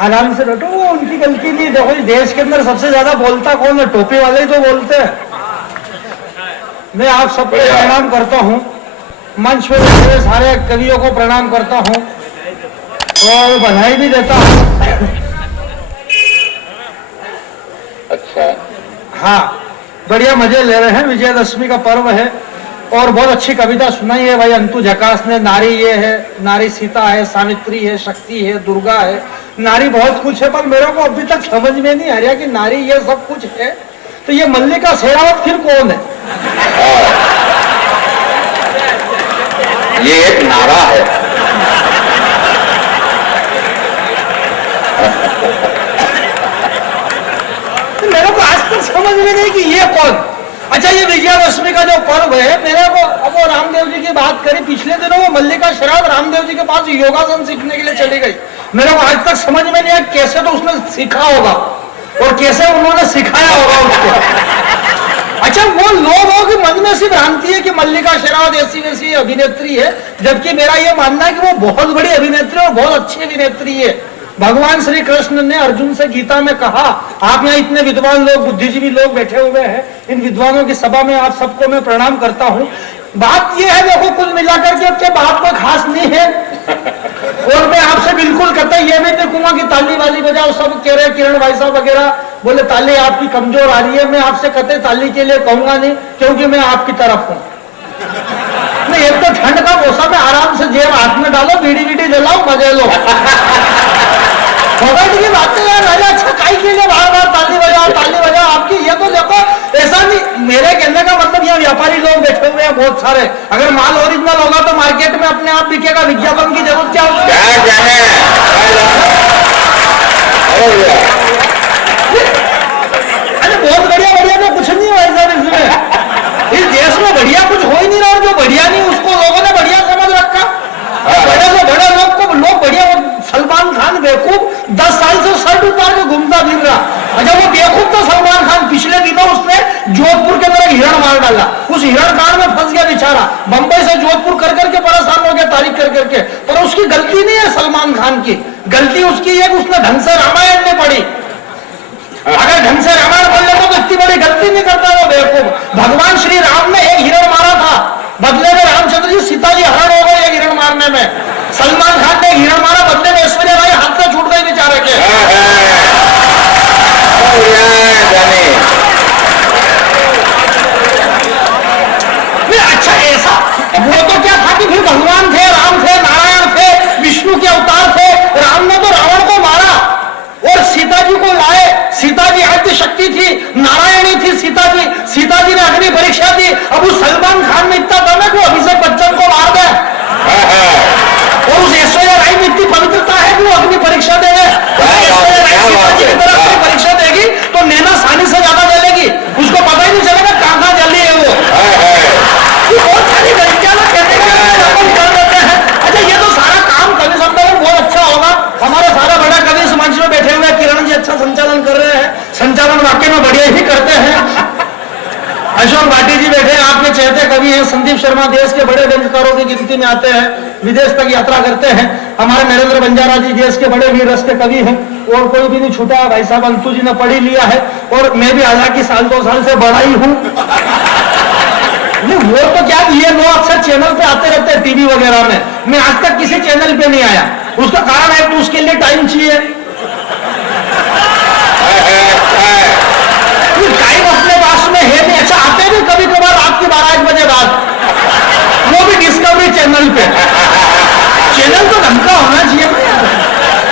आराम से बैठो, वो उनकी गलती नहीं। देखो इस देश के अंदर सबसे ज्यादा बोलता कौन है? टोपी वाले ही तो बोलते हैं। मैं आप सबको प्रणाम करता हूँ, मंच पे बैठे सारे कवियों को प्रणाम करता हूँ और बधाई भी देता हूँ। अच्छा, हाँ, बढ़िया मजे ले रहे हैं। विजयदशमी का पर्व है और बहुत अच्छी कविता सुनाई है भाई अंतु झकास ने। नारी ये है, नारी सीता है, सावित्री है, शक्ति है, दुर्गा है, नारी बहुत कुछ है। पर मेरे को अभी तक समझ में नहीं आ रहा कि नारी ये सब कुछ है तो ये मल्लिका शेरावत फिर कौन है? ये एक नारा है। मेरे को आज तक समझ में नहीं कि ये कौन। अच्छा, ये विजयादशमी का जो पर्व है, मेरे को अब वो रामदेव जी की बात करी, पिछले दिनों वो मल्लिका शेरावत रामदेव जी के पास योगासन सीखने के लिए चली गई। मेरे को आज तक समझ में नहीं आया कैसे तो उसने सीखा होगा और कैसे उन्होंने सिखाया होगा उसको। अच्छा, वो लोगों के मन में सिर्फ भ्रांति है कि मल्लिका शेरावत ऐसी वैसी अभिनेत्री है, जबकि मेरा ये मानना है कि वो बहुत बड़ी अभिनेत्री और बहुत अच्छी अभिनेत्री है। भगवान श्री कृष्ण ने अर्जुन से गीता में कहा, आप यहाँ इतने विद्वान लोग, बुद्धिजीवी लोग बैठे हुए हैं, इन विद्वानों की सभा में आप सबको मैं प्रणाम करता हूँ। बात यह है, देखो कुल मिलाकर के बात कोई खास नहीं है और मैं आपसे बिल्कुल कहता ये भी देखूंगा कि ताली वाली बजाओ। सब कह रहे किरण भाई साहब वगैरह बोले ताली आपकी कमजोर आ रही है। मैं आपसे कहते ताली के लिए कहूंगा नहीं, क्योंकि मैं आपकी तरफ हूँ। नहीं, एक तो ठंड का मौसम है, आराम से जेब हाथ में डालो, बीड़ी बीड़ी जलाओ, मजे लो। की बातें यार राजा, अच्छा काई के लिए बार बार ताली बजाओ आपकी। ये तो देखो ऐसा नहीं, मेरे कहने का मतलब यहाँ व्यापारी लोग बैठे हुए हैं बहुत सारे। अगर माल ओरिजिनल होगा तो मार्केट में अपने आप बिकेगा, विज्ञापन की जरूरत क्या होती है? अरे बहुत बढ़िया बढ़िया तो कुछ नहीं हुआ सर इसमें। इस देश में बढ़िया कुछ हो ही नहीं रहा, और जो बढ़िया नहीं उसको लोगों ने बढ़िया समझ रखा। बड़े से बड़े लोग बढ़िया। सलमान खान बेवकूफ 10 साल से शर्ट उतार के घूमता फिर रहा। अच्छा, वो बेवकूफ तो सलमान खान, पिछले दिनों उसने जोधपुर के अंदर हिरण मार डाला। उस हिरण कांड में फंस गया बेचारा, बंबई से जोधपुर कर करके परेशान हो गया तारीख कर करके। पर उसकी गलती नहीं है सलमान खान की, गलती उसकी है कि उसने ढंग से रामायण नहीं पढ़ी। अगर ढंग से रामायण पढ़ लेता तो इतनी बड़ी गलती नहीं करता वो बेवकूफ। भगवान श्री राम ने एक हिरण मारा था, बदले में रामचंद्र जी सीता जी हरण हो गए एक हिरण मारने में। सलमान खान ने हिरण मारा, बदले में ऐश्वर्या राय हाथ से छूट गई बेचारे के। अच्छा, ऐसा वो तो क्या था कि फिर भगवान थे, राम थे, नारायण थे, विष्णु के अवतार थे। राम ने तो रावण को मारा और सीता जी को लाए। सीता जी आद्य शक्ति थी, नारायणी थी सीता जी ने अग्नि परीक्षा दी। अब उस सलमान खान में इतना दम है कि अभिषेक बच्चन को मार दे, और उस ऐश्वर्या राय में इतनी पवित्रता है कि वो अग्नि परीक्षा दे दे। ऐश्वर्या राय सीता जी की तरफ परीक्षा देगी तो नैना सानी से ज्यादा जलेगी, उसको पता ही नहीं चलेगा कहाँ जली है वो। बहुत सारी लड़कियां कहते हैं कर देते हैं। अच्छा, ये तो सारा काम कवि सम्मेलन बहुत अच्छा होगा। हमारे सारा बड़ा कवि इस मंच में बैठे हुए, किरण जी अच्छा संचालन कर रहे हैं, संचालन वाकई में बढ़िया ही करते हैं। अशोक भाटी जी बैठे हैं, आपके चहेते कवि हैं। संदीप शर्मा देश के बड़े व्यंग्यकारों की गिनती में आते हैं, विदेश तक यात्रा करते हैं। हमारे नरेंद्र बंजारा जी देश के बड़े वीर रस के कवि हैं, और कोई भी नहीं छूटा। भाई साहब अंतु जी ने पढ़ ही लिया है, और मैं भी हालांकि साल 2 साल से बड़ा ही हूँ। वो तो क्या, ये लोग अक्सर चैनल पे आते रहते हैं टीवी वगैरह में, मैं आज तक किसी चैनल पे नहीं आया। उसका कारण है कि उसके लिए टाइम चाहिए। टाइम अपने पास में है नहीं। अच्छा, आते भी कभी कभार रात के 12-1 बजे बाद, वो भी डिस्कवरी चैनल पे। चैनल तो ढंग का होना चाहिए ना यार।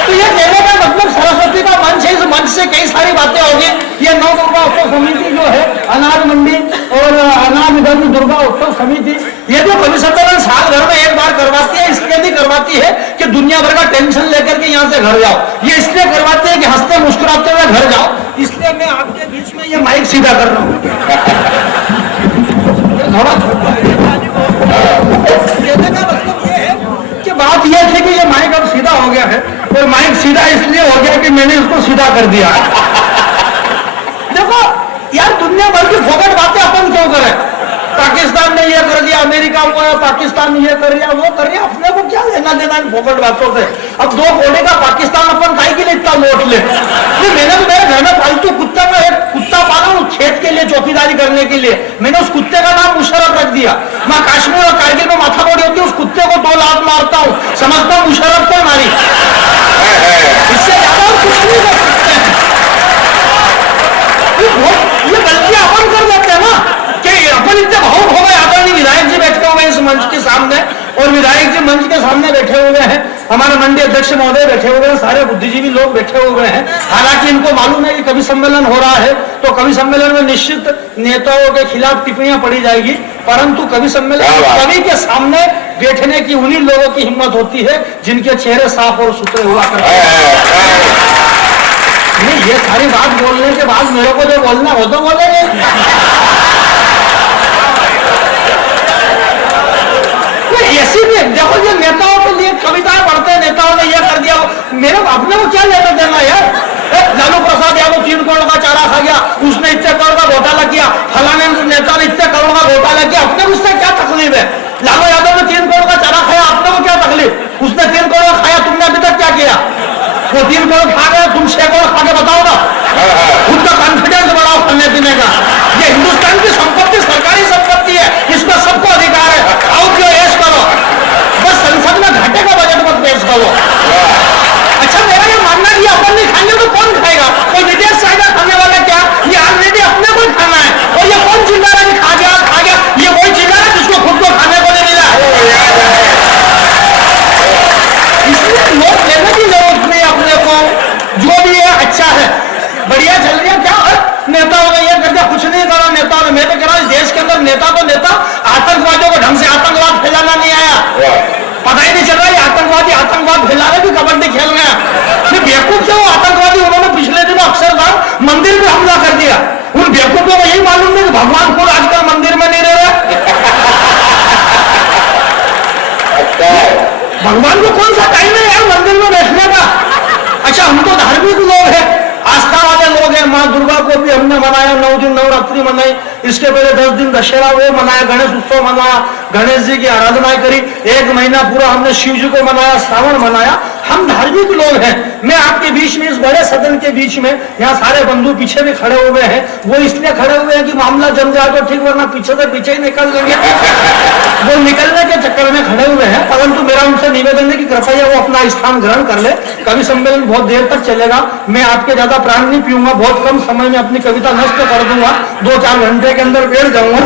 तो ये कहने का मतलब सरस्वती का मंच है, इस मंच से कई सारी बातें होगी। ये नव दुर्गा उत्सव समिति जो है, अनाज मंडी और अनाज दुर्गा उत्सव समिति, ये जो कवि सम्मेलन साल भर में एक बार करवाती है, इसलिए नहीं करवाती है कि दुनिया भर का टेंशन लेकर के यहाँ से घर जाओ। ये इसलिए करवाती है कि हंसते मुस्कुराते हुए घर जाओ। इसलिए मैं आपके बीच में ये माइक सीधा कर रहा हूँ। कहने का मतलब ये है कि बात ये थी कि ये माइक अब सीधा हो गया है, और माइक सीधा इसलिए हो गया कि मैंने उसको सीधा कर दिया। देखो यार, दुनिया भर की फोकट बातें अपन क्यों करें? पाकिस्तान ने ये कर दिया, अमेरिका को पाकिस्तान ने ये कर दिया, वो कर दिया, अपने को क्या लेना देना इन फोकट बातों से? अब 2 कोड़े का पाकिस्तान अपन काहे के लिए इतना सामने बैठे हुए हैं, हमारे मंडी अध्यक्ष महोदय बैठे हुए हैं, सारे बुद्धिजीवी लोग बैठे हुए हैं। हालांकि इनको मालूम है कि कवि सम्मेलन हो रहा है, तो कवि सम्मेलन में निश्चित नेताओं के खिलाफ टिप्पणियां पड़ी जाएगी, परंतु कवि सम्मेलन कवि के सामने बैठने की उन्हीं लोगों की हिम्मत होती है जिनके चेहरे साफ और सुथरे हुआ करते हैं। ये सारी बात बोलने के बाद मेरे को जो बोलना हो तो बोलेंगे। ऐसी भी देखो, ये नेताओं के लिए कविताएं पढ़ते हैं, नेताओं ने ये कर दिया, मेरे अपने को क्या लेकर देना यार। लालू प्रसाद यादव 3 करोड़ का चारा खा गया, उसने इतने करोड़ का घोटाला किया, फलाने नेता ने इतने करोड़ का घोटाला किया, अपने को उससे क्या तकलीफ है। लालू यादव ने 3 करोड़ का चारा खाया, अपने को क्या तकलीफ, उसने 3 करोड़ खाया, तुमने अभी तक क्या किया। वो 3 करोड़ खा गए, तुम 6 करोड़ खा के बताओ ना, खुद का कॉन्फिडेंस बढ़ाओ खाने पीने का। ये हिंदुस्तान की संपत्ति सरकारी संपत्ति है, इसमें सबको अधिकार है, आओ क्यों ऐश करो, बस संसद में घाटे का बजट मत पेश करो। अच्छा, मेरा ये मानना है कि अपन नहीं खाएंगे तो कौन खाएगा, कोई विदेश से आएगा खाने वाला क्या, ये ऑलरेडी अपने को खाना है। और ये कौन चिल्ला रहा है कि खा गया, ये वही चिल्ला रहा है जिसको खुद को खाने को नहीं मिला। इसलिए नोट लेने की जरूरत नहीं, अपने को जो भी है अच्छा है, बढ़िया चल रही है। क्या नेताओं ने ये कर दिया, कुछ नहीं करा नेताओं ने। मैं तो कह रहा हूं देश के अंदर नेता तो नेता, आतंकवादियों को ढंग से आतंकवाद फैलाना नहीं आया, पता ही नहीं चल रहा है आतंकवाद फैला रहे, भी कबड्डी खेल रहे हैं। बेवकूफ जो आतंकवादी, उन्होंने पिछले दिनों अक्षरधाम मंदिर में हमला कर दिया। उन बेवकूफों को यही मालूम नहीं कि भगवान खुद आजकल मंदिर में नहीं रह रहे। भगवान को कौन सा टाइम है यार मंदिर में बैठने का। अच्छा, हम तो धार्मिक लोग हैं, आस्था वाले लोग हैं। माँ दुर्गा को भी हमने मनाया, 9 दिन नवरात्रि मनाई, इसके पहले 10 दिन दशहरा वो मनाया, गणेश उत्सव मनाया, गणेश जी की आराधना करी, 1 महीना पूरा हमने शिव जी को मनाया, श्रावण मनाया। हम धार्मिक लोग हैं। मैं आपके बीच में, इस बड़े सदन के बीच में, यहाँ सारे बंधु पीछे भी खड़े हुए हैं, वो इसलिए खड़े हुए हैं कि मामला जम जाए तो ठीक, वरना पीछे से पीछे ही निकल देंगे। वो निकलने के चक्कर में खड़े हुए हैं, परंतु मेरा उनसे निवेदन है कि कृपया वो अपना स्थान ग्रहण कर ले। कवि सम्मेलन बहुत देर तक चलेगा, मैं आपके ज्यादा प्राण नहीं पीऊंगा, बहुत कम समय में अपनी कविता नष्ट कर दूंगा, 2-4 घंटे के अंदर बैठ जाऊंगा।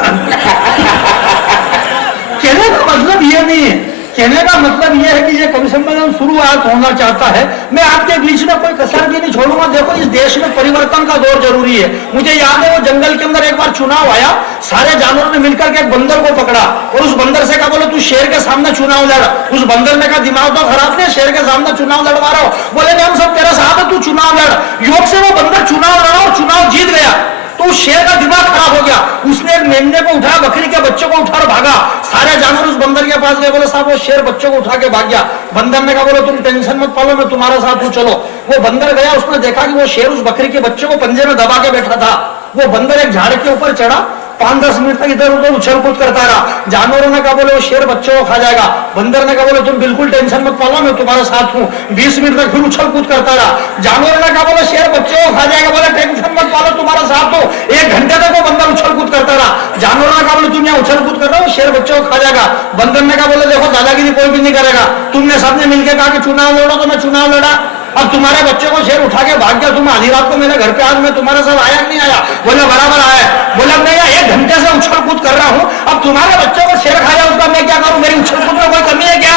कहने का मतलब ये नहीं है, कहने का मतलब यह है कि ये कवि सम्मेलन शुरुआत होना चाहता है। मैं आपके बीच में कोई कसर भी नहीं छोड़ूंगा। देखो, इस देश में परिवर्तन का दौर जरूरी है। मुझे याद है वो जंगल के अंदर एक बार चुनाव आया, सारे जानवरों ने मिलकर के एक बंदर को पकड़ा और उस बंदर से कहा, बोले तू शेर के सामने चुनाव लड़। उस बंदर ने कहा, दिमाग तो खराब है, शेर के सामने चुनाव लड़वा रहा हो। बोले नहीं, हम सब तेरे साथ है, तू चुनाव लड़। योग से वो बंदर चुनाव लड़ा और चुनाव जीत गया। तो उस शेर का दिमाग खराब हो गया, उसने एक मेमने को उठाया, बकरी के बच्चों को उठा भागा। सारे जानवर उस बंदर के पास गए, बोले साहब वो शेर बच्चों को उठा के भाग गया। बंदर ने कहा, बोले तुम टेंशन मत पालो, मैं तुम्हारे साथ हूं, चलो। वो बंदर गया, उसने देखा कि वो शेर उस बकरी के बच्चों को पंजे में दबा के बैठा था। वो बंदर एक झाड़ के ऊपर चढ़ा, 5-10 मिनट तक इधर उधर उछल कूद करता रहा। जानवरों ने कहा, बोले वो शेर बच्चों को खा जाएगा। बंदर ने कहा, बोले तुम बिल्कुल टेंशन मत पालो, मैं तुम्हारे साथ हूं। 20 मिनट तक फिर उछल कूद करता रहा। जानवरों ने कहा, बोले शेर बच्चों को खा जाएगा। बोले टेंशन मत पालो, तुम्हारे साथ हूं। 1 घंटे तक वो बंदर उछल कूद करता रहा। जानवरों ने कहा, बोले तुम यहाँ उछल कूद कर रहे हो, शेर बच्चों को खा जाएगा। बंदर ने कहा, बोले देखो दादागिरी कोई भी नहीं करेगा, तुमने सबने मिलकर कहा कि चुनाव लड़ो तो मैं चुनाव लड़ा। अब तुम्हारे बच्चे को शेर उठा के भाग गया, तुम आधी रात को मेरे घर पे आज मैं तुम्हारे साथ आया नहीं आया। बोले बराबर आया। बोला मैं 1 घंटे से उछल कूद कर रहा हूं, अब तुम्हारे बच्चों को शेर खाया, उसका मैं क्या करूं, मेरी उछल कूद में कोई कमी है क्या?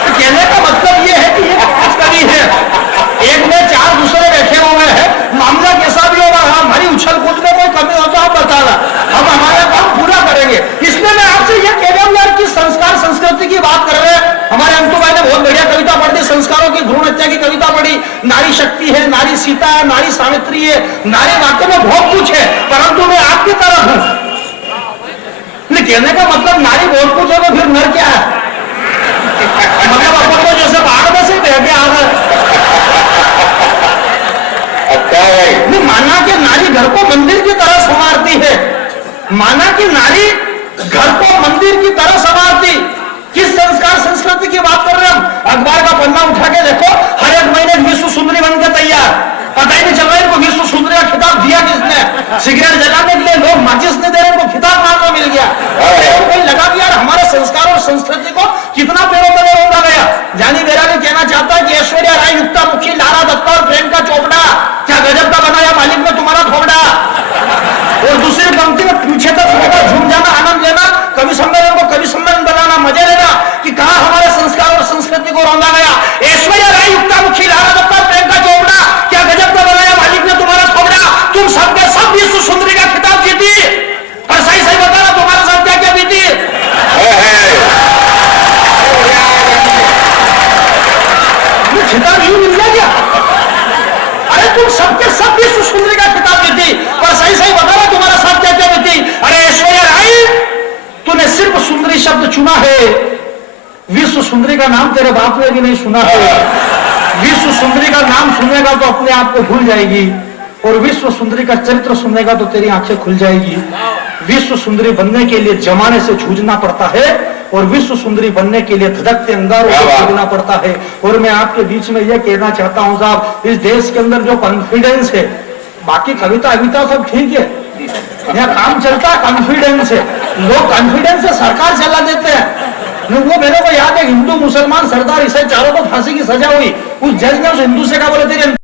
तो कहने का मतलब ये है कि ये 5 कवि है, एक में 4 दूसरे बैठे हुए हैं, मामला कैसा भी होगा, हमारी उछल कूद में कोई कमी हो तो आप बताना, हम हमारा काम पूरा करेंगे। इसलिए मैं आपसे ये कह रहा हूं यार कि संस्कार संस्कृति की बात कर रहे हैं। हमारे अंतु भाई ने बहुत बढ़िया कविता पढ़ी, संस्कारों की भ्रूण हत्या की कविता पढ़ी। नारी शक्ति है, नारी सीता है, नारी सावित्री है, नारी वाक्य में बहुत कुछ है, परंतु मैं आपकी तरफ हूं। कहने का मतलब नारी बहुत कुछ है तो फिर नर क्या है? मतलब अपन को जैसे बाहर में से बह गया है। माना कि नारी घर को मंदिर की तरह संवारती है, माना कि नारी घर को मंदिर की तरह संवारती। किस संस्कार संस्कृति की बात कर रहे हैं हम? अखबार का पन्ना उठा के देखो, हर एक महीने विश्व सुंदरी बनकर तैयार, पता ही नहीं चल रहा है इनको विश्व सुंदरी का खिताब दिया किसने? सिगरेट जलाने के लिए लोग माचिस नहीं दे रहे, इनको खिताब कहां को मिल गया? कोई लगा कि यार हमारे संस्कार और संस्कृति को कितना पेड़ों तले रोका गया। जानी बेरानी कहना चाहता है कि ऐश्वर्या राय, युक्ता मुखी, लारा दत्ता और प्रियंका चोपड़ा, क्या गजब का बनाया मालिक में तुम्हारा थोड़ा। और दूसरी पंक्ति में पीछे तक झूम विश्व सुंदरी का नाम तेरे बाप ने भी नहीं सुना तो विश्व सुंदरी का नाम सुनेगा तो अपने आप को भूल जाएगी, और विश्व सुंदरी का चरित्र सुनेगा तो तेरी आंखें खुल जाएगी। विश्व सुंदरी बनने के लिए जमाने से जूझना पड़ता है, और विश्व सुंदरी बनने के लिए धड़कते अंगारों को जूझना पड़ता है। और मैं आपके बीच में यह कहना चाहता हूं साहब, इस देश के अंदर जो कॉन्फिडेंस है, बाकी कविता अविता सब ठीक है, यहाँ काम चलता है कॉन्फिडेंस है, लोग कॉन्फिडेंस से सरकार चला देते हैं। वो मेरे को याद है, हिंदू मुसलमान सरदार ईसाई चारों को फांसी की सजा हुई, उस जज ने उस हिंदू से कहा, बोले तेरे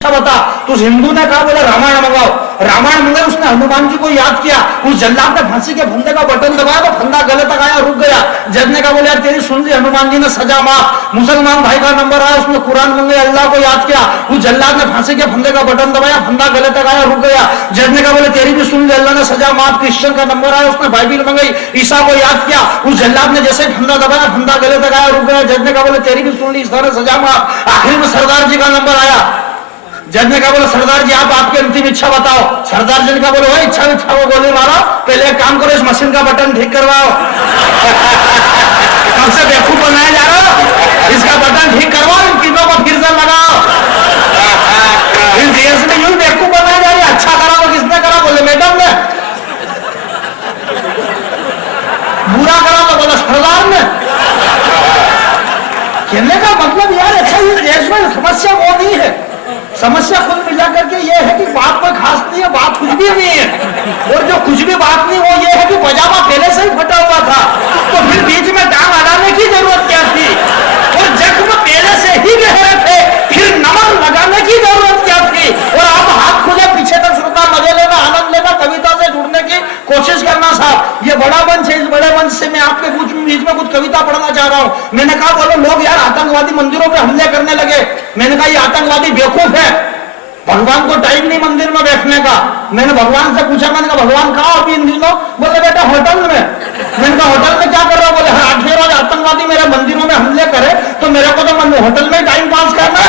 बता, तो उस हिंदू ने कहा बोला रामायण मंगाओ, रामायण मंगाई, उसने हनुमान जी को याद किया, उस जल्लाद ने फांसी के फंदे का बटन दबाया तो फंदा गले तक आया, रुक गया। जज ने कहा बोले यार तेरी सुन ली, हनुमान जी ने सजा माफ। मुसलमान भाई का नंबर आया, उसने कुरान मंगाई, अल्लाह को याद किया, उस जल्लाद ने फांसी के फंदे का बटन दबाया, फंदा गले तक आया, रुक गया। जज ने कहा बोले तेरी भी सुन ली, अल्लाह ने सजा माफ। क्रिश्चियन का नंबर आया, उसने बाइबिल मंगाई, ईसा को याद किया, उस जल्लाद ने जैसे फंदा दबाया, फंदा गले तक आया, रुक गया। जज ने कहा बोले तेरी भी सुन ली, ईसा ने सजा माफ। आखिर में सरदार जी का नंबर आया, जज ने कहा बोले सरदार जी आप आपकी अंतिम इच्छा बताओ। सरदार जी ने कहा बोले भाई इच्छा वो गोली मारो, पहले एक काम करो, इस मशीन का बटन ठीक करवाओ। कब से बेवकूफ बनाया जा रहा हो, इसका बटन ठीक करवाओ, इन तीनों को फिर से लगाओ। इस देश में यूं बेवकूफ बनाया जा रहा है, अच्छा करा वो किसने करा, बोले मैडम ने। बुरा करा तो बोला सरदार ने। कहने का मतलब यार अच्छा, इस देश में समस्या वो नहीं है, समस्या कुल मिला करके ये है कि बात कोई खास नहीं है, बात कुछ भी नहीं है, और जो कुछ भी बात नहीं वो ये है कि पजामा पहले से ही फटा हुआ था, तो फिर बीच में टांग अड़ाने की जरूरत क्या थी, और जख्म पहले से ही गहरे थे, फिर नमक लगाने की जरूरत क्या थी। और आप हाथ खुले पीछे तक श्रोता मजे लेना, आनंद लेना, कविता से जुड़ने की कोशिश करना साहब। ये बड़ा मंच है, इस बड़े मंच से मैं आपके बीच में कुछ कविता पढ़ना चाह रहा हूं। मैंने कहा बोलो लोग यार आतंकवादी मंदिरों पर हमले करने लगे, मैंने कहा ये आतंकवादी बेवकूफ है, भगवान को टाइम नहीं मंदिर में बैठने का। मैंने भगवान से पूछा, मैंने कहा भगवान कहाँ अभी इन दिनों, बोले बेटा होटल में। मैंने कहा होटल में क्या कर रहा हो, बोले हर 8वें रोज आतंकवादी मेरे मंदिरों में हमले करे तो मेरे को तो होटल में टाइम पास करना।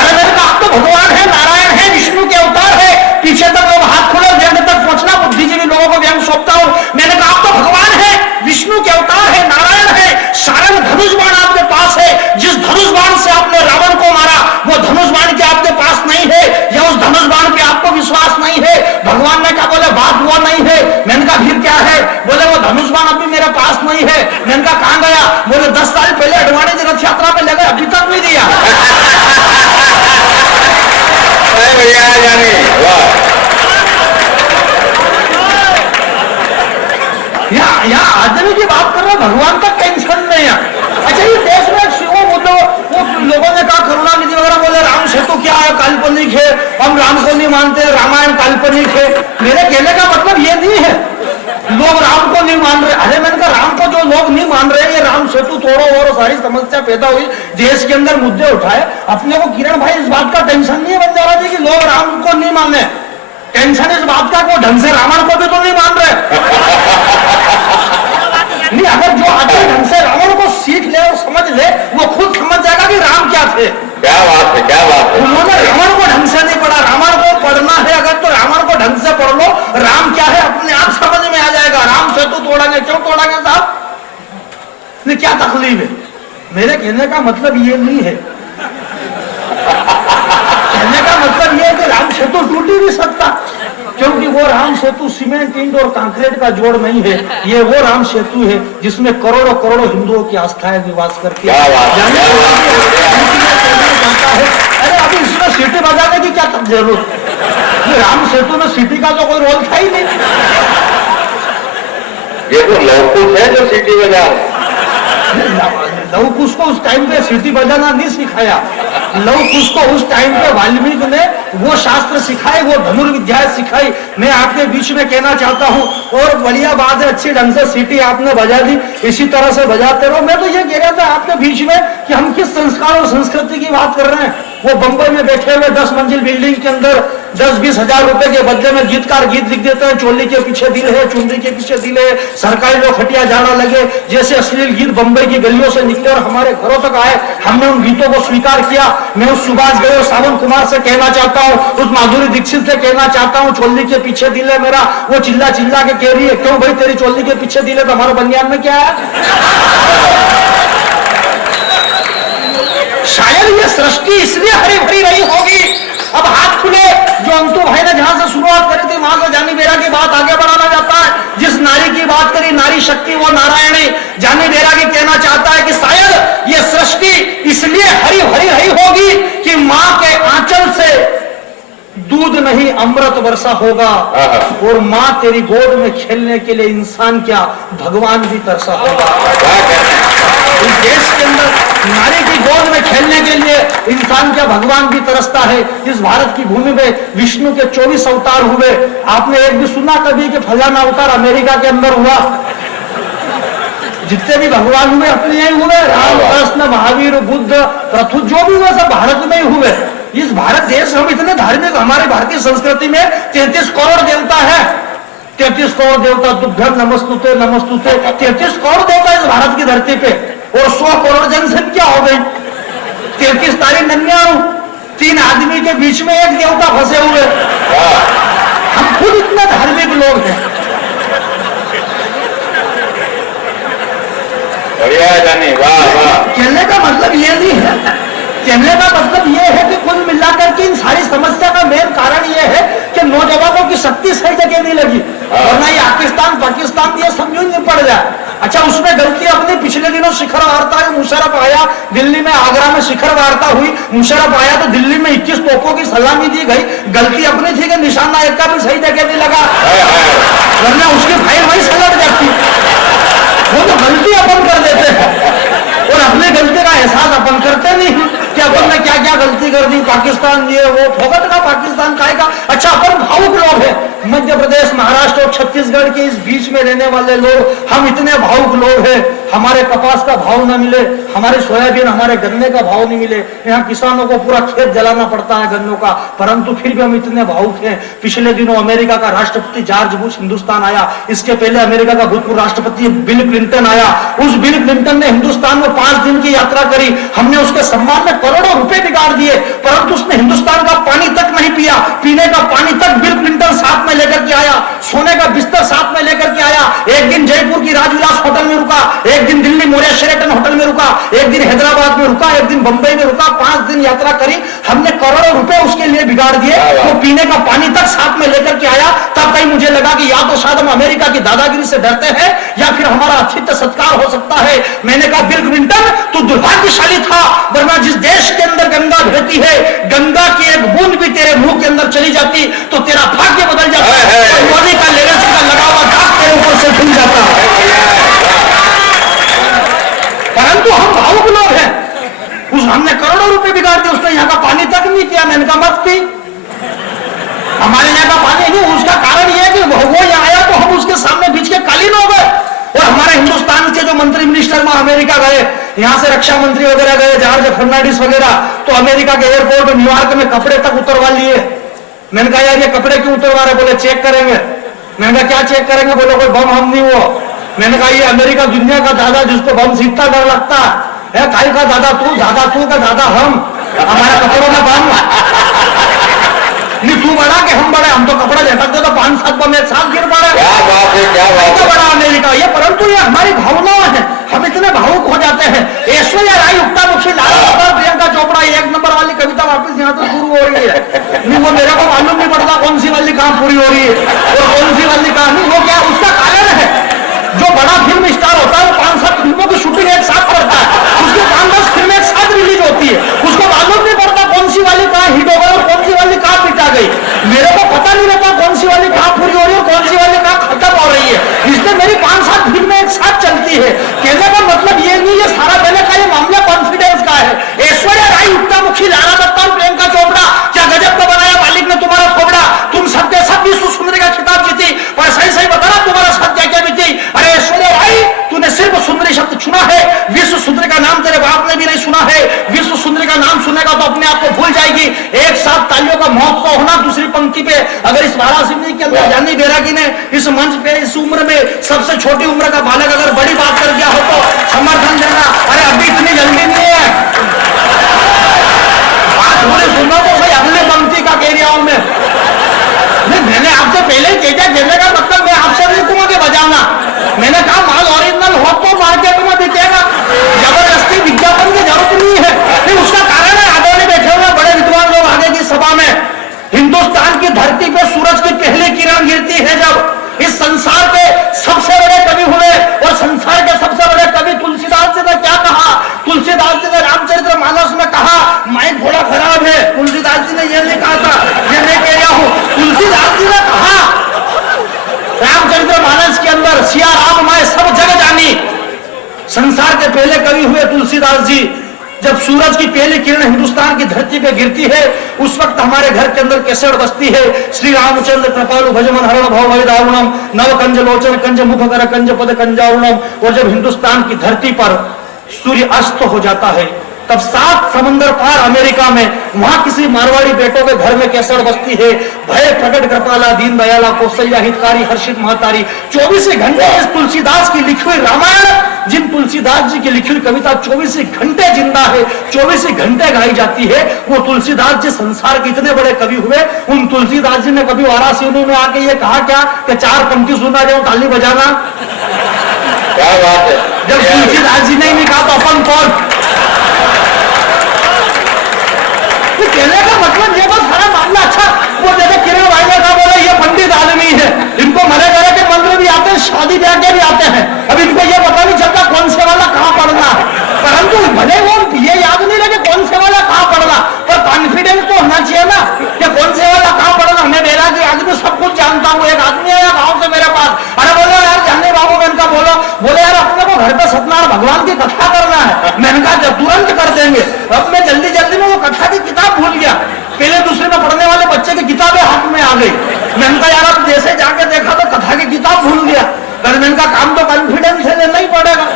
अरे मैंने कहा आप तो भगवान है, नारायण है, विष्णु के अवतार है, पीछे तक लोग हाथ खुले व्यंग तक पहुंचना, बुद्धिजीवी लोगों को व्यंग सौंपता हूं। मैंने कहा आप तो भगवान है, विष्णु के अवतार है, नारायण है, सारंग धनुष बाण आपके पास है, जिस धनुष बाण से आपने रावण को मारा वो धनुष बाण के आपके पास नहीं है, या उस धनुष बाण पे आपको विश्वास नहीं है। भगवान ने कहा बोले बात हुआ नहीं है। मैंने कहा फिर क्या है, बोले वो धनुष बाण अभी मेरे पास नहीं है। मैंने कहा कहां गया, बोले 10 साल पहले अडवाणी जी रथ यात्रा पे ले गए, अभी तक नहीं दिया। यहाँ आदमी की बात कर रहे, भगवान का टेंशन नहीं है। अच्छा ये देश में वो लोगों ने कहा करुणानिधि वगैरह बोले राम सेतु क्या है, काल्पनिक है, हम राम को नहीं मानते, रामायण काल्पनिक है। मेरे कहने का मतलब ये नहीं है लोग राम को नहीं मान रहे। अरे मैंने कहा राम को जो लोग नहीं मान रहे, ये राम सेतु तोड़ो और सारी समस्या पैदा हुई, देश के अंदर मुद्दे उठाए। अपने को किरण भाई इस बात का टेंशन नहीं है बंजारा जी की लोग राम को नहीं माने, टेंशन इस बात का को ढंग से रावण को भी तो नहीं मान रहे। नहीं, अगर जो आदमी ढंग से रावण को सीख ले और समझ ले, वो खुद समझ जाएगा कि राम क्या थे। क्या बात है, क्या बात है। उन्होंने रावण को ढंग से नहीं पढ़ा, रावण को पढ़ना है अगर तो रावण को ढंग से पढ़ लो, राम क्या है अपने आप समझ में आ जाएगा। राम सेतु तोड़ेंगे, क्यों तोड़ेंगे साहब, नहीं क्या तकलीफ है। मेरे कहने का मतलब ये नहीं है, कहने का मतलब ये है कि राम सेतु टूट ही नहीं सकता, क्योंकि वो राम सेतु सीमेंट, ईंट और कंक्रीट का जोड़ नहीं है, ये वो राम सेतु है जिसमें करोड़ों करोड़ों हिंदुओं की आस्थाएं निवास करती है। अरे अभी इसमें सीटी बजाने की क्या जरूरत, ये राम सेतु में सीटी का तो कोई रोल था ही नहीं। ये तो लौकुश है जो सीटी बजा, लवकुश को उस टाइम पे सीटी बजाना नहीं सिखाया, लवकुश को उस टाइम पे वाल्मीकि ने वो शास्त्र सिखाए, वो धनुर्विद्या सिखाई। मैं आपके बीच में कहना चाहता हूँ, और बढ़िया बात है, अच्छी ढंग से सीटी आपने बजा दी, इसी तरह से बजाते रहो। मैं तो ये कह रहा था आपके बीच में कि हम किस संस्कार और संस्कृति की बात कर रहे हैं। वो बंबई में बैठे हुए 10 मंजिल बिल्डिंग के अंदर 10-20 हजार रुपए के बदले में गीतकार गीत लिख देते हैं, चोली के पीछे दिल है, चुनरी के पीछे दिल है, सरकारी लोग खटिया जाना लगे, जैसे अश्लील गीत बंबई की गलियों से निकले और हमारे घरों तक आए, हमने उन गीतों को स्वीकार किया। मैं उस सुभाष गए और सावन कुमार से कहना चाहता हूँ, उस माधुरी दीक्षित से कहना चाहता हूँ, चोली के पीछे दिल है मेरा, वो चिल्ला चिल्ला के कह रही है, क्यों भाई तेरी चोली के पीछे दिल है, तो हमारे बनियान में क्या है। इसलिए हरी भरी रही होगी। अब हाथ खुले, जो अंतु भाई ने जहां से शुरुआत करी थी वहां से जानी बेरा की बात आगे बढ़ाना चाहता है। जिस नारी की बात करी, नारी शक्ति वो नारायणी, जानी बेरा की कहना चाहता है कि शायद ये सृष्टि इसलिए हरी भरी रही होगी कि मां के आंचल से दूध नहीं अमृत वर्षा होगा, और मां तेरी गोद में खेलने के लिए इंसान क्या भगवान भी तरसा होगा। इस देश के अंदर नारी की गोद में खेलने के लिए इंसान क्या भगवान भी तरसता है। इस भारत की भूमि में विष्णु के 24 अवतार हुए। आपने एक भी सुना कभी कि फलाना अवतार अमेरिका के अंदर हुआ? जितने भी भगवान हुए अपने यही हुए, राम कृष्ण महावीर बुद्ध प्रथु जो भी हुए सब भारत में ही हुए। इस भारत देश हम इतने धार्मिक, हमारे भारतीय संस्कृति में 33 करोड़ देवता है। 33 करोड़ देवता दुग्धम नमस्तुते नमस्तुते, 33 करोड़ देवता इस भारत की धरती पे, और 100 करोड़ जनसंख्या हो गई। 33 तारीख 99, 3 आदमी के बीच में एक देवता फंसे हुए। हम खुद इतने धार्मिक लोग हैं। बढ़िया जानी, वाह वाह। कहने का मतलब ये नहीं है, कहने का मतलब ये है कि कुल मिलाकर के इन सारी समस्या का मेन कारण ये है कि नौजवानों की शक्ति सही जगह नहीं लगी, वरना ये पाकिस्तान ये समझो नहीं पड़ जाए। अच्छा, उसमें गलती अपनी पिछले दिनों शिखर वार्ता मुशर्रफ आया दिल्ली में, आगरा में शिखर वार्ता हुई, मुशर्रफ आया तो दिल्ली में 21 तोपों की सलामी दी गई। गलती अपनी थी कि निशाना एक का भी सही जगह नहीं लगा, वरना उसकी फाइल वही सलट जाती। वो तो गलती अपन कर देते हैं और अपनी गलती का एहसास अपन करते नहीं कि अपन ने क्या क्या गलती कर दी। पाकिस्तान ये वो फोकट का पाकिस्तान खाएगा। अच्छा, अपन भावुक लोग हैं, मध्य प्रदेश महाराष्ट्र और छत्तीसगढ़ के इस बीच में रहने वाले लोग, हम इतने भावुक लोग हैं। हमारे कपास का भाव न मिले, हमारे सोयाबीन हमारे गन्ने का भाव नहीं मिले, यहाँ किसानों को पूरा खेत जलाना पड़ता है गन्नों का, परंतु फिर भी हम इतने भावुक हैं। पिछले दिनों अमेरिका का राष्ट्रपति जॉर्ज बुश हिंदुस्तान आया, इसके पहले अमेरिका का भूतपूर्व राष्ट्रपति बिल क्लिंटन आया। उस बिल क्लिंटन ने हिंदुस्तान में 5 दिन की यात्रा करी, हमने उसके सम्मान में करोड़ों रुपए बिगाड़ दिए, परंतु उसने हिंदुस्तान का पानी तक नहीं पिया। पीने का पानी तक बिल क्लिंटन साथ में लेकर के आया, सोने का बिस्तर साथ में लेकर के आया। एक दिन जयपुर की राजविलास होटल में रुका, एक दिन दिल्ली मोरिया शेरेटन होटल में रुका, एक दिन हैदराबाद में रुका, एक दिन बंबई में रुका। 5 दिन यात्रा करी, हमने करोड़ों रुपए उसके लिए बिगाड़ दिए। वो पीने का पानी तक साथ में लेकर के आया। तब कहीं मुझे लगा कि या तो शायद हम अमेरिका की दादागिरी से डरते हैं या फिर हमारा अतिथ्य सत्कार हो सकता है। मैंने कहा बिल क्लिंटन तू दुर्भाग्यशाली था, वरना जिस देश के अंदर गंगा बहती है, गंगा की एक बूंद भी तेरे मुंह के अंदर चली जाती तो तेरा भाग्य बदल जाता है और मोदी का लेगेसी का लगा हुआ दाग तेरे ऊपर से खुल जाता। परंतु हम भावुक लोग हैं, हमने करोड़ों रुपए बिगाड़ दिए, उसने यहाँ का पानी तक नहीं किया। मैंने कहा मत पी, हमारे यहाँ का पानी नहीं। उसका कारण यह है कि वो यहाँ आया तो हम उसके सामने बीच के कालीन हो गए। और हमारे हिंदुस्तान के जो मंत्री मिनिस्टर वहां अमेरिका गए, यहाँ से रक्षा मंत्री वगैरह गए, जॉर्ज फर्नांडिस वगैरह, तो अमेरिका के एयरपोर्ट न्यूयॉर्क में कपड़े तक उतरवा लिए। मैंने कहा यार ये कपड़े क्यों उतरवा रहे? बोले चेक करेंगे। मैंने कहा क्या चेक करेंगे? बोले कोई बम हम नहीं हुआ। मैंने कहा ये अमेरिका दुनिया का दादा जिसको बम सीखता डर लगता है, काई का दादा तू का दादा हम, हमारे कपड़ों में बम नहीं। तू बड़ा कि हम बड़े? हम तो कपड़ा झटकते तो 5-7 बम एक साथ गिर पड़े। क्या बात है, क्या बात है। बड़ा अमेरिका ये, परंतु ये हमारी भावनाएं हैं, हम इतने भावुक हो जाते हैं। ऐश्वर्या राय, युक्तामुखी, लाला दत्ता, प्रियंका चोपड़ा, 1 नंबर वाली कविता वापस यहाँ से शुरू हो रही है। नहीं वो मेरे को मालूम नहीं पड़ता कौन सी वाली कहां पूरी हो रही है और कौन सी वाली कहां नहीं। वो क्या उसका कारण है, जो बड़ा फिल्म स्टार होता है वो 5-7 फिल्मों की शूटिंग एक साथ करता है, उसकी 5-10 फिल्में एक साथ रिलीज होती है, उसको मालूम नहीं पड़ता कौन सी वाली कहां हिट हो गई और कौन सी वाली कहां पिटा गई। मेरे को पता नहीं रहता कौन सी वाली कहां पूरी हो रही है, कौन सी वाली कहां खत्म हो रही है, इसलिए मेरी 5-7 फिल्में एक साथ चलती है। कहने का मतलब ये नहीं है सारा कहने का ये मामला कॉन्फिडेंस का है। ऐश्वर्या राय, युक्तामुखी, लाला दत्ता, प्रियंका चोपड़ा, क्या गजब का बनाया मालिक ने तुम्हारा थोबड़ा। तुम सबके सब विश्व सुंदरी का खिताब जीती, पर सही सही बताना तुम्हारा साथ क्या क्या बीती। अरे ऐश्वर्या राय, तूने सिर्फ सुंदरी शब्द चुना है, विश्व सुंदरी का नाम तेरे बाप ने भी नहीं सुना है। विश्व सुंदरी का नाम सुनेगा तो अपने आप को भूल जाएगी। एक साथ तालियों का महोत्सव होना दूसरी पंक्ति पे। अगर इस वाराणसी के अंदर जानी बैरागी ने इस मंच पे इस उम्र में सबसे छोटी उम्र का बालक अगर बड़ी बात कर दिया हो तो समर्थन देना। अरे अभी इतनी जल्दी नहीं है, बात पूरे सुनो तो सही अगले पंक्ति का कह रहा हूं मैं। मैंने आपसे पहले ही कह दिया, कहने का मतलब मैं आपसे नहीं कहूंगा कि बजाना। मैंने कहा माल ओरिजिनल हो तो मार्केट में बिकेगा, जबरदस्ती विज्ञापन की जरूरत नहीं है। फिर उसका कारण है आगे बैठे हुए बड़े पहले कवि हुए तुलसीदास जी। जब सूरज की पहली किरण हिंदुस्तान की धरती पे गिरती है, उस वक्त हमारे घर के अंदर केसर बसती है। श्री रामचंद्र कृपालु भजमन हरण भव भय दारुणम नव कंज लोचन कंज मुख कर कंज पद कंजारुणम। और जब हिंदुस्तान की धरती पर सूर्य अस्त हो जाता है, तब 7 समंदर पार अमेरिका में वहां किसी मारवाड़ी बेटों के घर में केसर बसती है। भय प्रकट कृपाला दीन दयाला कौशल्या हितकारी हर्षित महतारी। 24 घंटे इस तुलसीदास की लिखी हुई रामायण, जिन तुलसीदास जी की लिखी हुई कविता 24 घंटे जिंदा है, 24 घंटे गाई जाती है। वो तुलसीदास जी संसार के इतने बड़े कवि हुए। उन तुलसीदास जी ने कभी वाराणसी में आके ये कहा क्या कि 4 पंक्ति सुना जाओ ताली बजाना? क्या बात है। जब तुलसीदास जी ने नहीं कहा तो अपन कौन? कहने का मतलब ये बस हरा मामला। अच्छा, वो जैसे किरण भाई ने कहा, बोला ये पंडित आदमी है, इनको मरे गरे के मंत्र भी आते हैं, शादी ब्याह के भी आते हैं। अब इनको ये पता नहीं चलता कौन से वाला कहाँ पढ़ना है। परंतु भले वो ये याद नहीं लगे कौन से वाला कहाँ पढ़ना, पर कॉन्फिडेंस तो होना चाहिए ना कि कौन से वाला कहाँ पढ़ना। मैं बेला की आदमी सब कुछ जानता हूँ। एक आदमी आया गाँव से मेरे पास, अरे बोलो यार जाने बाबू, मैं इनका बोले यार अपने को घर पे सत्यनारायण भगवान की कथा करना है। मैंने कहा तुरंत कर देंगे। अब मैं जल्दी जल्दी में वो कथा की किताब भूल गया। पहले दूसरे में पढ़ने वाले बच्चे की किताबें हाथ में आ गई। मैंने कहा यार अब जैसे जाके देखा तो कथा की किताब भूल गया। मैंने कहा काम तो कॉन्फिडेंस से लेना ही पड़ेगा।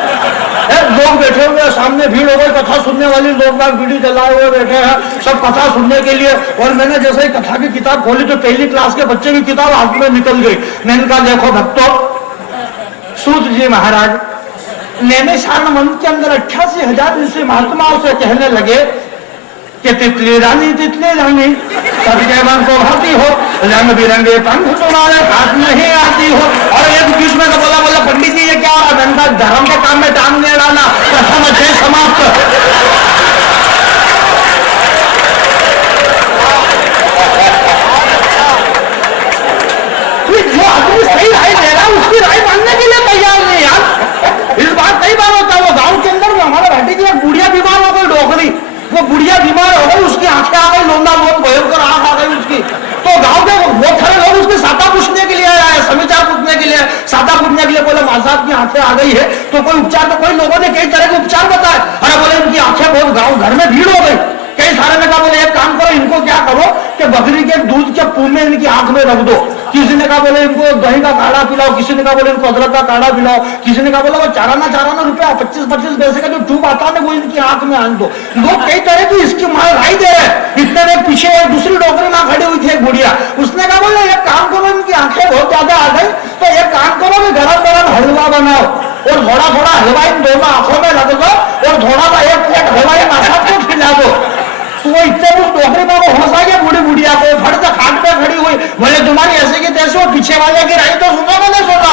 लोग बैठे हुए सामने, भीड़ हो गई, कथा सुनने वाली लोग बाग वीडियो चलाए हुए बैठे हैं सब कथा सुनने के लिए। और मैंने जैसे ही कथा की किताब खोली तो पहली क्लास के बच्चे की किताब हाथ में निकल गई। मैंने कहा देखो भक्तों, सूत जी महाराज नैमिषारण्य मंत्र के अंदर 88,000 ऋषि महात्माओं से कहने लगे कि तितली रानी सभी के मन को भाती हो, रंग बिरंगे पंख तुम्हारे हाथ नहीं आती हो। और एक बीच में तो बोला पंडित जी ये क्या हो रहा है? धर्म के काम में टांग नहीं डालना, प्रथम अध्याय समाप्त। जो आदमी सही राय दे रहा है उसकी राय मानने के लिए तैयार नहीं यार। इस बात कई बार होता है। वो गांव के अंदर हमारे भाटी की एक बुढ़िया बीमार हो गई, डोकरी। वो बुढ़िया बीमार हो गई, उसकी आंखें आ गई, लोंदा बहुत भयंकर आंख आ गई उसकी। तो गांव के बहुत सारे लोग उसके साथा पूछने के लिए आए, समाचार पूछने के लिए, साथा पूछने के लिए। बोले माँ साहब की आंखें आ गई है तो कोई उपचार, तो कोई लोगों ने कई तरह के उपचार बताए। अरे बोले इनकी आंखें बहुत, गाँव घर में भीड़ हो गई। कई सारे ने कहा बोले एक काम करो, इनको क्या करो कि बकरी के दूध के पूं में इनकी आंख में रख दो। किसी ने कहा बोले इनको दही का काढ़ा पिलाओ, किसी ने कहा बोले इनको अदरक का काढ़ा पिलाओ, किसी ने कहा बोला वो चाराना रुपया 25-25 पैसे का जो ट्यूब आता है वो इनकी आंख में आन दो। लोग कई तरह की इसकी राय दे रहे हैं। इतने में पीछे एक दूसरी डॉक्टर माँ खड़ी हुई थी, एक बुढ़िया, उसने कहा बोले एक काम करो, इनकी आंखें बहुत ज्यादा आ गई तो एक काम करो कि गरम हलवा बनाओ और थोड़ा हलवा इन दोनों आंखों में रख दो और थोड़ा सा एक प्लेट हलवा इन आंखों को खिला दो। तो वो इतने उस डोकरी में वो होश आ गया बूढ़ी बुढ़िया को, फट से खाट पे खड़ी हुई। बोले तुम्हारी ऐसे की तैसे हो, पीछे वाले की राय तो सुनो, मैंने सुना।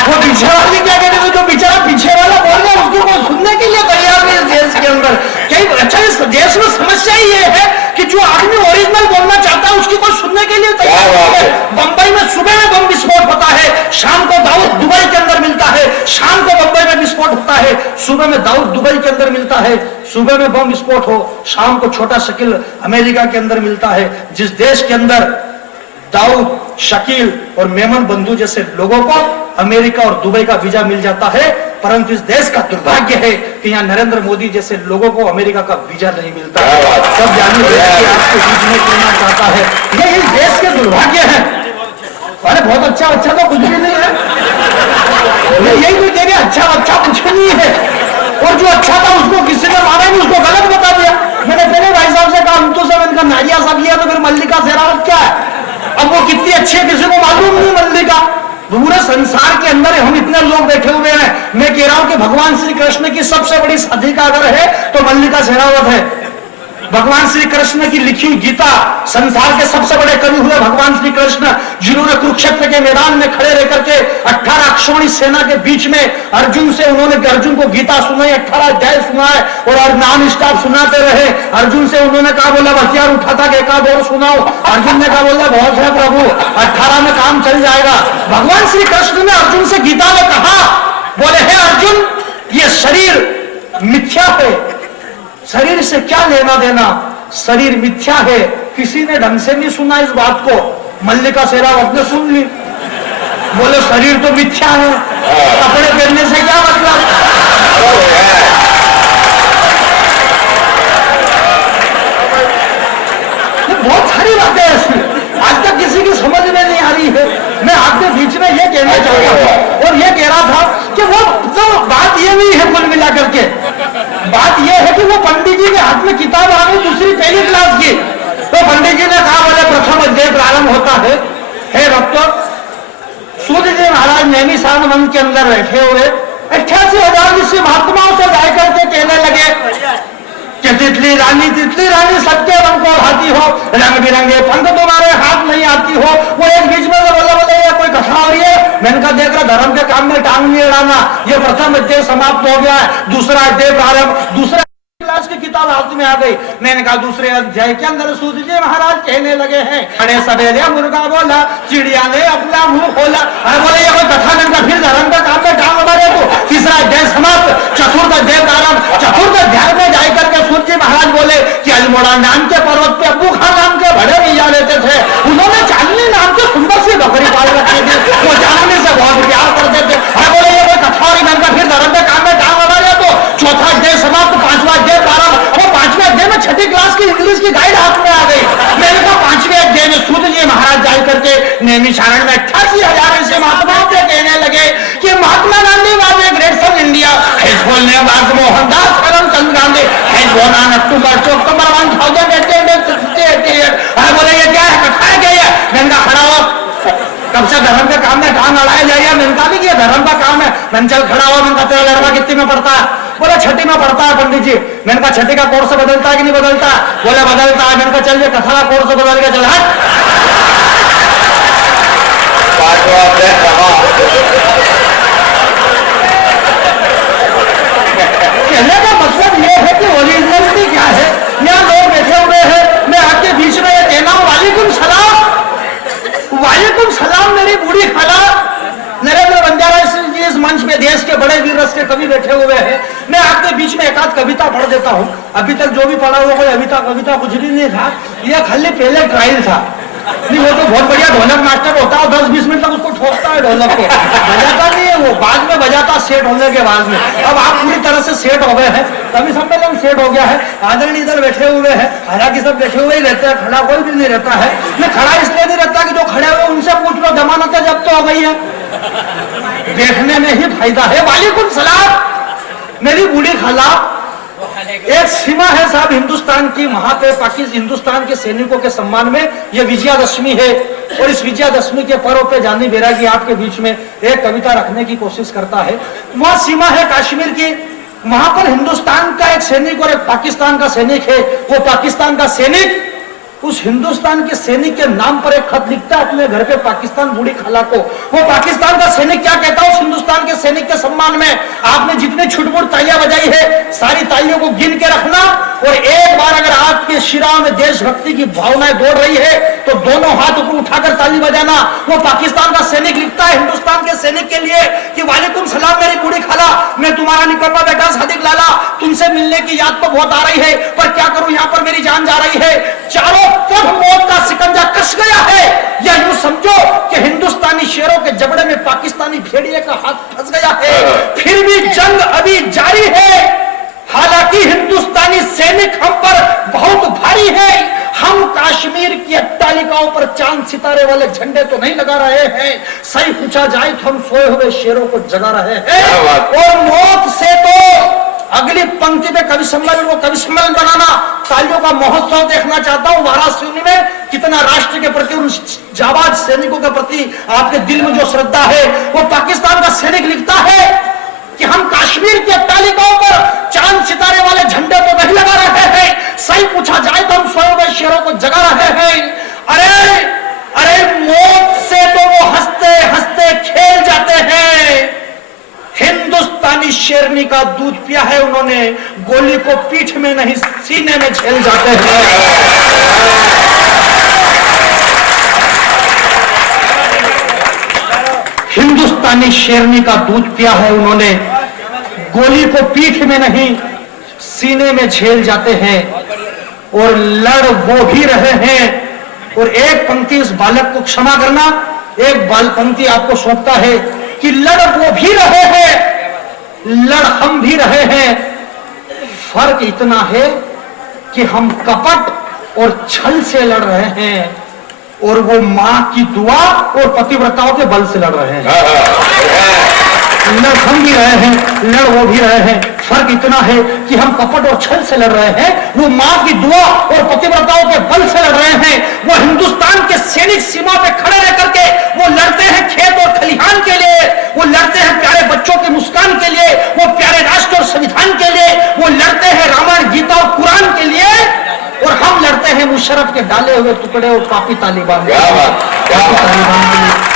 वो पीछे वाली क्या कहते थे, जो बेचारा पीछे वाला बोल रहा उसको वो सुनने के लिए तैयार नहीं। इस देश के अंदर कई अच्छा, इस देश में समस्या ही ये है कि जो आदमी ओरिजिनल बोलना चाहता है उसकी कोई सुनने के लिए तैयार नहीं है। बंबई में सुबह में बम विस्फोट होता है, शाम को दाऊद दुबई के अंदर मिलता है। शाम को बंबई में विस्फोट होता है, सुबह में दाऊद दुबई के अंदर मिलता है। सुबह में बम विस्फोट हो, शाम को छोटा शकील अमेरिका के अंदर मिलता है। जिस देश के अंदर दाऊद, शकील और मेमन बंधु जैसे लोगों को अमेरिका और दुबई का वीजा मिल जाता है, परंतु इस देश का दुर्भाग्य है कि यहाँ नरेंद्र मोदी जैसे लोगों को अमेरिका का वीजा नहीं मिलता है। सब जानिए आपके बीच में करना चाहता है, ये इस देश के दुर्भाग्य है। अरे बहुत अच्छा तो कुछ भी नहीं है, यही कोई कह अच्छा कुछ भी नहीं है। और जो अच्छा था उसको किसी ने माना नहीं, उसको गलत बता दिया। मैंने पहले भाई साहब से कहा हम तो सब इनका नारिया सब लिया, तो फिर मल्लिका शेरावत क्या है? अब वो कितनी अच्छी है किसी को मालूम नहीं मल्लिका। पूरे संसार के अंदर हम इतने लोग बैठे हुए हैं, मैं कह रहा हूं कि भगवान श्री कृष्ण की सबसे बड़ी साधिका अगर है तो मल्लिका शेरावत है। भगवान श्री कृष्ण की लिखी हुई गीता, संसार के सबसे बड़े कवि हुए भगवान श्री कृष्ण, जिन्होंने कुरुक्षेत्र के मैदान में खड़े रह करके 18 अक्षौणी सेना के बीच में अर्जुन से उन्होंने अर्जुन को गीता सुनाई, 18 अध्याय सुनाए और नाम स्टॉप सुनाते रहे। अर्जुन से उन्होंने कहा बोला हथियार उठा था कि एक आध और सुनाओ। अर्जुन ने कहा बोला बहुत है प्रभु, 18 में काम चल जाएगा। भगवान श्री कृष्ण ने अर्जुन से गीता में कहा, बोले हे अर्जुन, ये शरीर मिथ्या है, शरीर से क्या लेना देना, शरीर मिथ्या है। किसी ने ढंग से नहीं सुना इस बात को, मल्लिका शेरावत ने सुन ली। बोले शरीर तो मिथ्या है, कपड़े पहनने से क्या मतलब। तन मन के अंदर बैठे हुए 88,000 ऋषि महात्माओं से जाए करके कहने लगे कि तितली रानी सबके रंग को भाती हो, रंग बिरंगे पंख तुम्हारे हाथ नहीं आती हो। वो एक बीच में बोले ये कोई कथा हो रही है। मैंने कहा देख रहा धर्म के काम में टांग नहीं अड़ाना। ये प्रथम अध्याय समाप्त हो गया है, दूसरा अध्याय प्रारंभ। दूसरा क्लास की किताब हाथ में आ गई। मैंने कहा दूसरे अध्याय के अंदर सूत जी महाराज कहने लगे हैं बड़े सवेरे मुर्गा बोला, चिड़िया ने अपना मुंह खोला। अरे बोले ये कोई कथा नहीं का, फिर धर्म का काम में टांग अड़ाने को। तीसरा अध्याय समाप्त, चतुर्थ अध्याय प्रारंभ। चतुर्थ अध्याय में जाकर के सूत जी महाराज बोले कि अल्मोड़ा नाम के पर्वत पे अब्बू खान नाम के बड़े भैया रहते थे। उन्होंने चांदनी नाम की सुंदर सी बकरी पाल रखी थी, वो चांदनी से बहुत प्यार करते थे। अरे बोले ये कोई कथा और इनका, फिर धर्म के काम में टांग अड़ाने को। चौथा अध्याय समाप्त, पांचवा अध्याय प्रारंभ। वो पांचवें अध्याय में छठी क्लास की इंग्लिश की गाइड हाथ में आ गई। मैंने कहा पांचवें अध्याय में सूत जी महाराज जाकर करके नैमिषारण्य में 88,000 ऐसे महात्माओं से कहने लगे कि Mahatma Gandhi was a great son India, has बोलने was Mohandas Karamchand Gandhi, has born on October 1868। अरे बोले ये क्या है, कथा है क्या ये? मैंने कहा खड़ा हो, कब से धर्म के काम में टांग अड़ाया जाइए। मैंने कहा भी ये धर्म का काम है। मैंने चल खड़ा हुआ। मैंने कहा तेरा लड़का कितनी में पढ़ता है? बोले छठी में पढ़ता है पंडित जी। मैंने कहा छठी का कोर्स बदलता है कि नहीं बदलता? बोले बदलता है। मैंने कहा चल ये कथा का कोर्स बदल के चल हट। कहने का मतलब ये है कि ओरिजिनलिटी क्या है। यहाँ लोग बैठे हुए हैं, मैं आपके बीच में ये कहना हूँ वालेकुम सलाम, वालेकुम सलाम मेरी बूढ़ी खाला। नरेंद्र बंजारा जी इस मंच में देश के बड़े वीर रस के कवि बैठे हुए हैं। मैं आपके बीच में एक आध कविता पढ़ देता हूँ। अभी तक जो भी पढ़ा हुआ कोई कविता कुछ भी नहीं था, यह खाली पहले ट्रायल था। नहीं वो तो बहुत बढ़िया ढोलक मास्टर होता है, 10-20 मिनट तक उसको ठोकता है ढोलक को, बजाता नहीं है वो, बाद में बजाता सेट होने के बाद में। अब आप पूरी तरह से सेट हो गए हैं, कवि सम्मेलन सेट हो गया है। आदरणीय इधर बैठे हुए हैं, हालांकि सब बैठे हुए ही रहते हैं, खड़ा कोई भी नहीं रहता है। मैं खड़ा इसलिए नहीं रहता कि जो खड़े हुए उनसे पूछ लो, जमानतें जब तो हो गई है, देखने में ही फायदा है। वालेकुम सलाम मेरी बूढ़ी खाला। एक सीमा है साहब हिंदुस्तान की, वहां पे पाकिस्तान हिंदुस्तान के सैनिकों के सम्मान में यह विजयादशमी है। और इस विजयादशमी के पर्व पे जानी बैरागी आपके बीच में एक कविता रखने की कोशिश करता है। वहां सीमा है कश्मीर की, वहां पर हिंदुस्तान का एक सैनिक और एक पाकिस्तान का सैनिक है। वो पाकिस्तान का सैनिक उस हिंदुस्तान के सैनिक के नाम पर एक खत लिखता है अपने घर पे पाकिस्तान बूढ़ी खाला को। वो पाकिस्तान का सैनिक क्या कहता है उस हिंदुस्तान के सैनिक के सम्मान में, आपने जितनी छुटपुट तालियां बजाई है सारी तालियों को गिन के रखना, और एक बार अगर आपके शिरा में देशभक्ति की भावनाएं दौड़ रही है तो दोनों हाथ ऊपर उठाकर ताली बजाना। वो पाकिस्तान का सैनिक लिखता है हिंदुस्तान के सैनिक के लिए कि वालेकुम सलाम मेरी बूढ़ी खाला, मैं तुम्हारा निकम्मा बेटा सादिक लाला, तुमसे मिलने की याद तो बहुत आ रही है, पर क्या करूं यहाँ पर मेरी जान जा रही है। चारों तरफ मौत का शिकंजा कस गया है, या यूं समझो कि हिंदुस्तानी शेरों के जबड़े में पाकिस्तानी भेड़िए का हाथ फंस गया है। फिर भी जंग अभी जारी है, हालांकि हिंदुस्तानी सैनिक हम पर बहुत भारी है। हम कश्मीर की अट्टालिकाओं पर चांद सितारे वाले झंडे तो नहीं लगा रहे हैं, सही पूछा जाए तो हम सोए हुए शेरों को जगा रहे हैं। और मौत से तो अगली पंक्ति पे कवि सम्मेलन, वो कवि सम्मेलन बनाना, तालियों का महोत्सव देखना चाहता हूँ वाराणसी में। कितना राष्ट्र के प्रति, उन जाबाज सैनिकों के प्रति आपके दिल में जो श्रद्धा है। वो पाकिस्तान का सैनिक लिखता है कि हम कश्मीर की अट्टालिकाओं पर चांद सितारे वाले झंडे तो नहीं लगा रहे हैं, सही पूछा जाए तो हम सोए हुए शेरों को जगा रहे हैं। अरे अरे मौत से तो वो हंसते हंसते खेल जाते हैं। हिंदुस्तानी शेरनी का दूध पिया है उन्होंने, गोली को पीठ में नहीं सीने में झेल जाते हैं। हिंदुस्तानी शेरनी का दूध पिया है उन्होंने, गोली को पीठ में नहीं सीने में झेल जाते हैं। और लड़ वो भी रहे हैं। और एक पंक्ति इस बालक को क्षमा करना, एक बाल पंक्ति आपको सौंपता है कि लड़ वो भी रहे हैं, लड़ हम भी रहे हैं। फर्क इतना है कि हम कपट और छल से लड़ रहे हैं, और वो मां की दुआ और पतिव्रताओं के बल से लड़ रहे हैं। लड़ हम भी रहे हैं, लड़ वो भी रहे हैं। फर्क इतना है कि हम कपट और छल से लड़ रहे हैं, वो माँ की दुआ और पतिव्रताओं के बल से लड़ रहे हैं। वो हिंदुस्तान के सैनिक सीमा पे खड़े रह करके वो लड़ते हैं खेत और खलिहान के लिए, वो लड़ते हैं प्यारे बच्चों की मुस्कान के लिए, वो प्यारे राष्ट्र और संविधान के लिए, वो लड़ते हैं रामायण गीता और कुरान के लिए, और हम लड़ते हैं मुशर्रफ के डाले हुए टुकड़े और पापी तालिबान क्या बात, क्या बात। तालिबान के लिए।